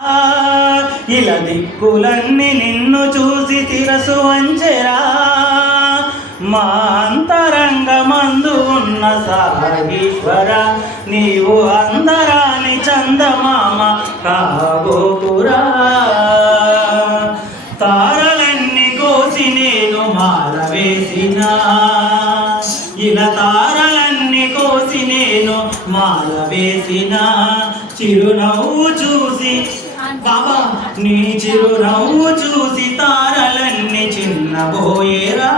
ఇలా దిక్కులన్నీ నిన్ను చూసి తిరసు వంచెరా మా అంతరంగమందు ఉన్న సాగీశ్వర నీవు అందరాని చందమామ కాబోకురా తారలన్నీ కోసి నేను మాల వేసిన ఇలా తారలన్నీ కోసి నేను మాల వేసిన చిరునవ్వు చూసి బాబా నీ చిరునవ్వు చూసి తారలన్నీ చిన్నబోయేరా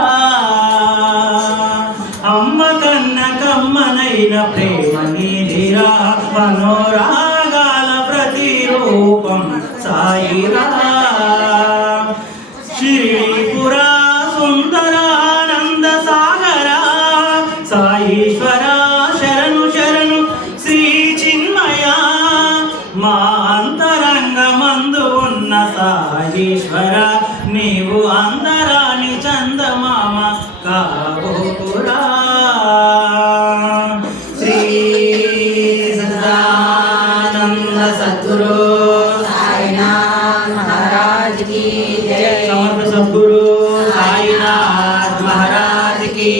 అమ్మ కన్న కమ్మనైన ప్రేమ నీదిరా మనోరాగాల ప్రతిరూపం సాయిరా శ్రీపురా సుందరానంద సాగరా సాయీశ్వర శరణు శరణు శ్రీ చిన్మయ మా అంతరంగమందు ఉన్న సాయీశ్వర నీవు అందరాని చందమామ కాబోకురా శ్రీ సదానంద సద్గురు సాయినాథ్ మహారాజ్ की जय। समर्थ सद्गुरु साईनाथ महाराज की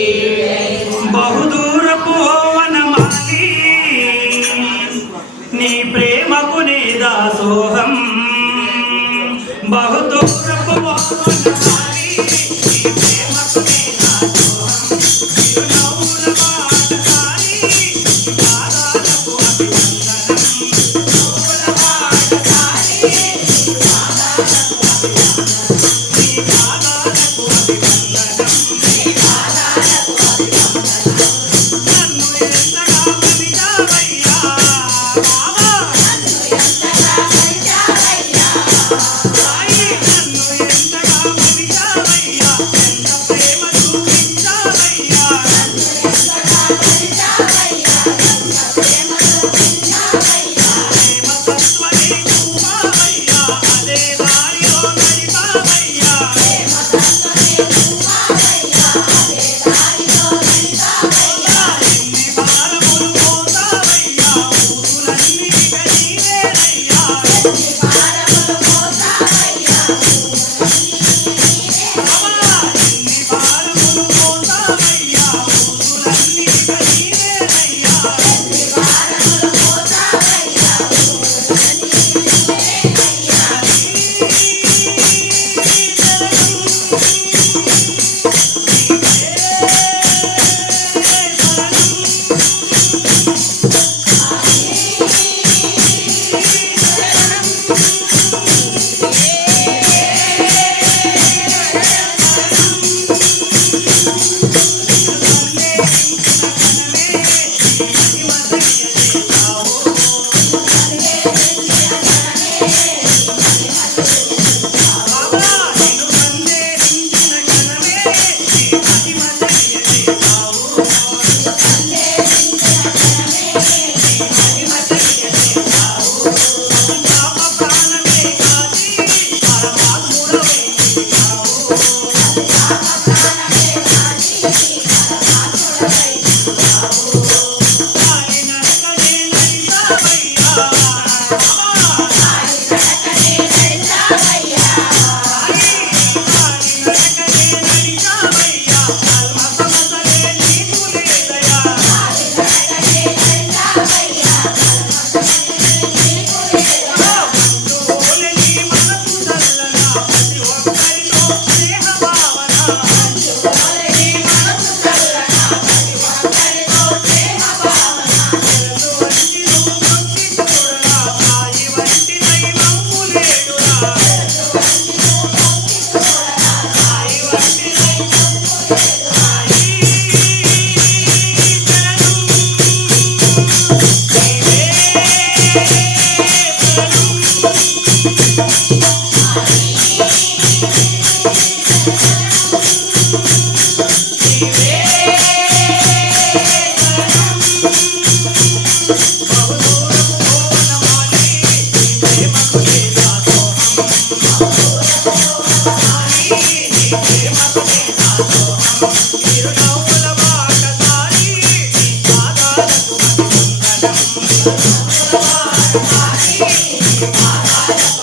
बहुदूरపు వనమాలి నీ ప్రేమకు నీ దాసోహం బహుదూరపు వనమాలి నీ ప్రేమకు నీ దాసోహం చిరునవ్వుల మాటకారి పాదాలకు అభివందనం పూల మాటకారి Bye.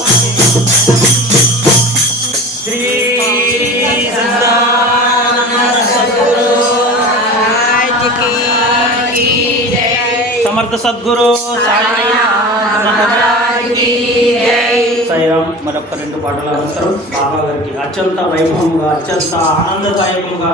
సమర్థ సద్గురు సాయినాథ్ మహారాజ్ की जय। సాయిరామ్. మరొక రెండు పాటల అనంతరం బాబా గారికి అత్యంత వైభవంగా అత్యంత ఆనందదాయకంగా